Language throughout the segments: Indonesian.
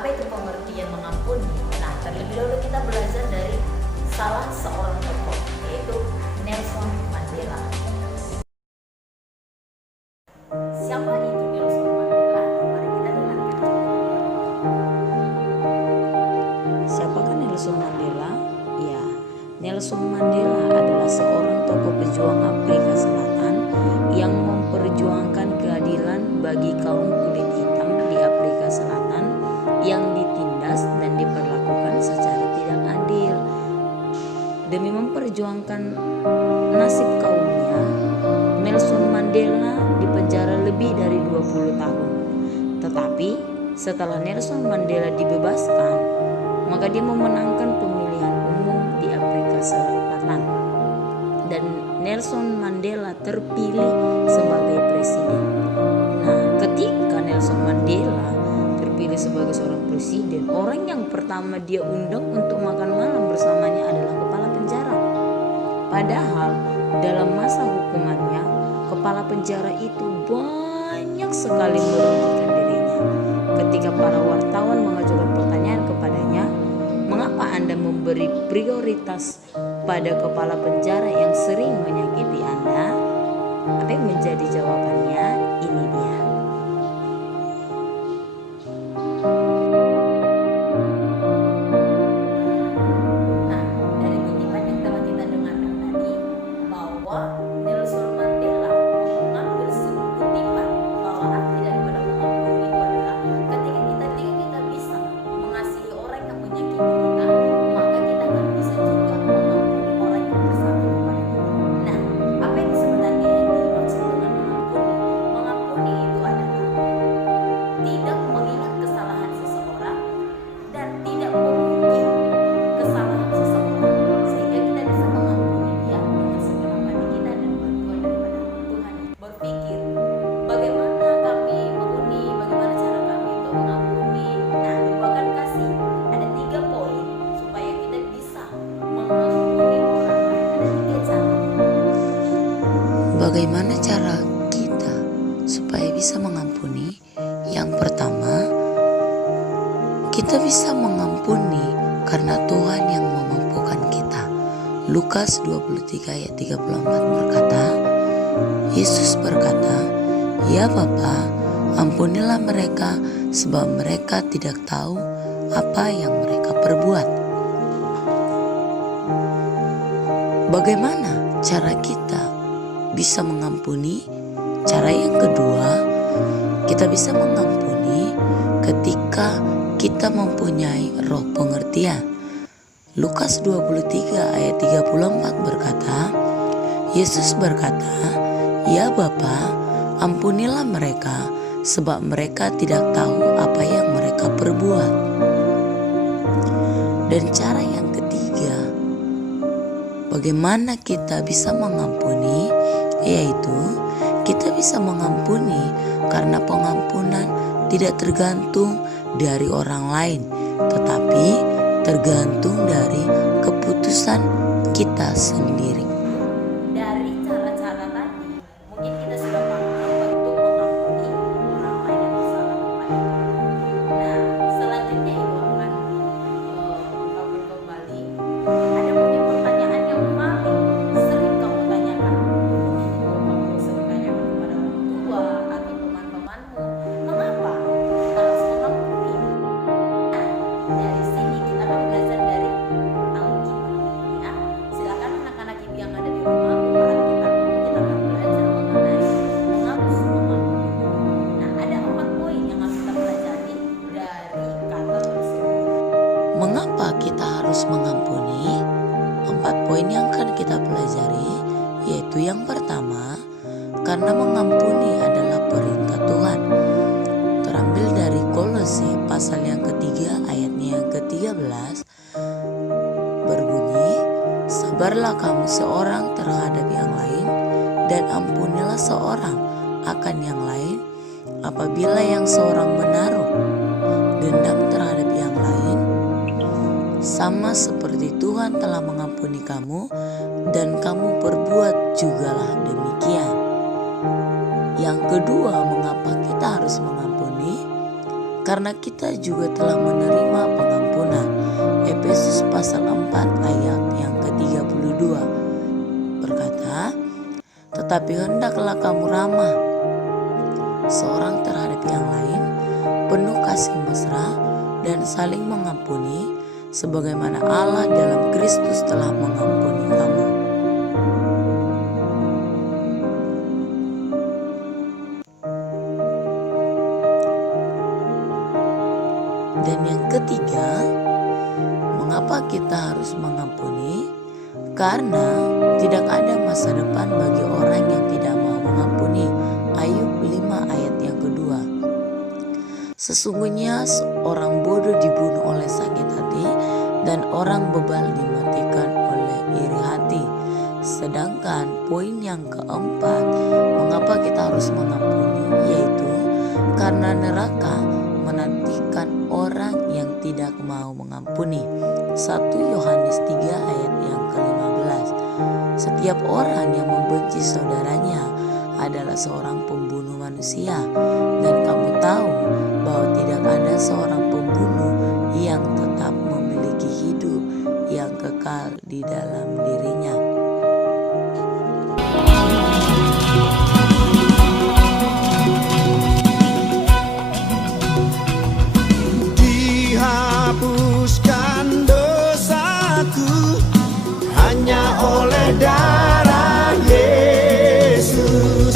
Apa itu pengertian mengampuni? Nah, terlebih dahulu kita belajar dari salah seorang tokoh, yaitu Nelson Mandela. Siapa itu Nelson Mandela? Mari kita dengarkan. Siapakah Nelson Mandela? Ya, Nelson Mandela adalah seorang tokoh pejuang Afrika Selatan yang memperjuangkan keadilan bagi kaum kulit hitam di Afrika Selatan yang ditindas dan diperlakukan secara tidak adil. Demi memperjuangkan nasib kaumnya, Nelson Mandela dipenjara lebih dari 20 tahun. Tetapi setelah Nelson Mandela dibebaskan, maka dia memenangkan pemilihan umum di Afrika Selatan dan Nelson Mandela terpilih sebagai presiden. Nah, ketika Nelson Mandela terpilih sebagai seorang presiden, orang yang pertama dia undang untuk makan malam bersamanya adalah kepala penjara. Padahal dalam masa hukumannya, kepala penjara itu banyak sekali merugikan dirinya. Ketika para wartawan mengajukan pertanyaan kepadanya, mengapa Anda memberi prioritas pada kepala penjara yang sering menyakiti Anda? Apa yang menjadi jawabannya? Ini dia. Nah, dari kutipan yang telah kita dengarkan tadi, bahwa Nelson Mandela mengambil sebuah kutipan bahwa arti daripada mengampuni itu adalah ketika kita bisa mengasihi orang yang menyakiti kita, maka kita akan bisa juga mengampuni orang yang bersalah kepada kita. Nah, apa yang sebenarnya yang dimaksud dengan mengampuni? Mengampuni itu adalah tidak mengingat kesalahan seseorang dan tidak mengungkit kesalahan seseorang, sehingga kita bisa mengampuni dia dengan segenap hati kita dan bantuan daripada Tuhan. Berpikir bagaimana kami mengampuni, bagaimana cara kami untuk mengampuni. Nah, dibuatkan kasih ada 3 poin supaya kita bisa mengampuni orang lain. Ada 3 cara. Bagaimana cara kita supaya bisa mengampuni? Yang pertama, kita bisa mengampuni karena Tuhan yang memampukan kita. Lukas 23 ayat 34 berkata, Yesus berkata, "Ya Bapa, ampunilah mereka sebab mereka tidak tahu apa yang mereka perbuat." Bagaimana cara kita bisa mengampuni? Cara yang kedua, kita bisa mengampuni ketika kita mempunyai roh pengertian. Lukas 23 ayat 34 berkata, Yesus berkata, "Ya Bapa, ampunilah mereka sebab mereka tidak tahu apa yang mereka perbuat." Dan cara yang ketiga, bagaimana kita bisa mengampuni, yaitu kita bisa mengampuni karena pengampunan tidak tergantung dari orang lain, tetapi tergantung dari keputusan kita sendiri. Dari cara-cara tadi, mungkin kita sudah paham bentuk mengampuni orang lain yang bersalah kepada kita. Nah, selanjutnya Ibu akan ungkapin kembali. Ada mungkin pertanyaan yang paling sering kamu tanyakan. Mungkin itu kamu sering tanyakan kepada orang tua atau teman-temanmu. Mengapa kita harus mengampuni? Nah, dari sini kita akan belajar dari Alkitab. Ya, silakan anak-anak ibu yang ada di rumah buka Alkitabmu. Kita akan belajar mengenai mengampuni. Nah, ada 4 poin yang harus kita pelajari dari kata tersebut. Mengapa kita harus mengampuni? 4 poin yang akan kita pelajari, yaitu yang pertama, karena mengampuni adalah perintah Tuhan. Terambil dari Kolose pasal yang ketiga ayatnya yang ke-13 berbunyi, "Sabarlah kamu seorang terhadap yang lain dan ampunilah seorang akan yang lain apabila yang seorang menaruh dendam terhadap yang lain, sama seperti Tuhan telah mengampuni kamu dan kamu perbuat jugalah demikian." Yang kedua, mengapa kita harus mengampuni? karena kita juga telah menerima pengampunan. Efesus pasal 4 ayat yang ke-32 berkata, tetapi hendaklah kamu ramah seorang terhadap yang lain, penuh kasih mesra dan saling mengampuni, sebagaimana Allah dalam Kristus telah mengampuni kamu. Dan yang ketiga, mengapa kita harus mengampuni? Karena tidak ada masa depan bagi orang yang tidak mau mengampuni. Ayub 5 ayat yang kedua. Sesungguhnya orang bodoh dibunuh oleh sakit hati dan orang bebal dimatikan oleh iri hati. Sedangkan poin yang keempat, mengapa kita harus mengampuni, yaitu karena neraka menantikan orang yang tidak mau mengampuni. 1 Yohanes 3 ayat yang ke-15. Setiap orang yang membenci saudaranya adalah seorang pembunuh manusia, dan kamu tahu bahwa tidak ada seorang pembunuh yang tetap memiliki hidup yang kekal di dalam dirinya. Dihapuskan dosaku hanya oleh darah Yesus.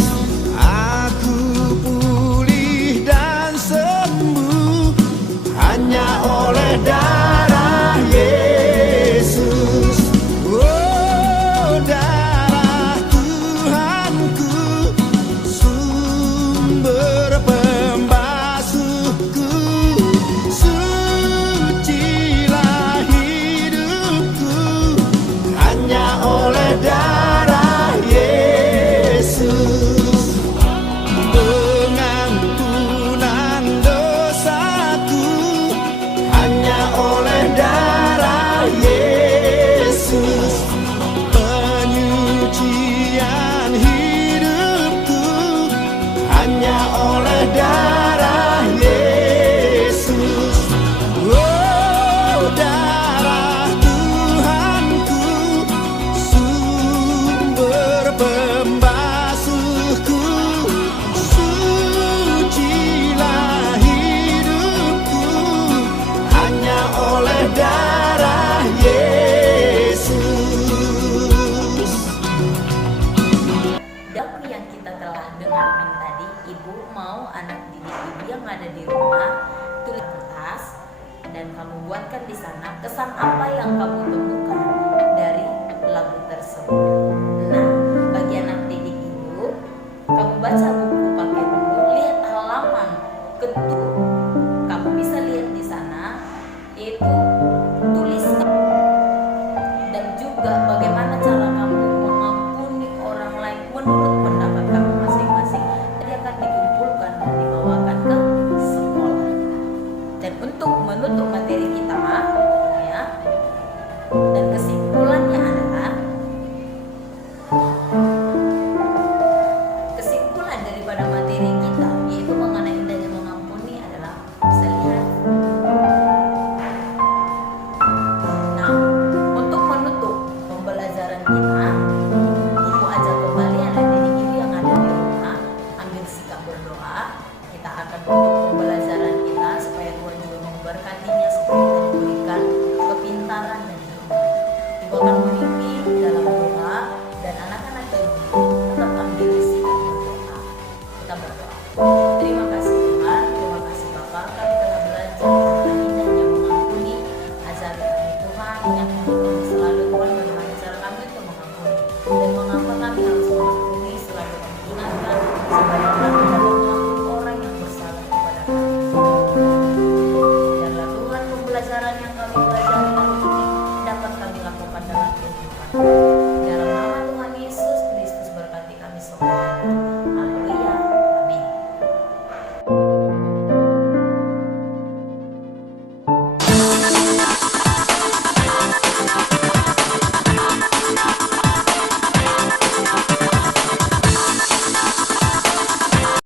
Aku pulih dan sembuh hanya oleh darah Yesus. Oh, darah Tuhanku, sumber pembasuhku. Sucilah hidupku hanya oleh darah Yesus. Pengampunan dosaku hanya oleh darah Yesus. Penyucian hidupku hanya oleh darah Yesus. Oh, darah Tuhanku, sumber pembasuhku. Sucilah hidupku hanya oleh darah Yesus. Dari yang kita telah dengarkan tadi, ibu mau anak didik ibu yang ada di rumah tulis kertas dan kamu buatkan di sana kesan apa yang kamu temukan dari lagu tersebut. Nah, bagi anak didik ibu, kamu baca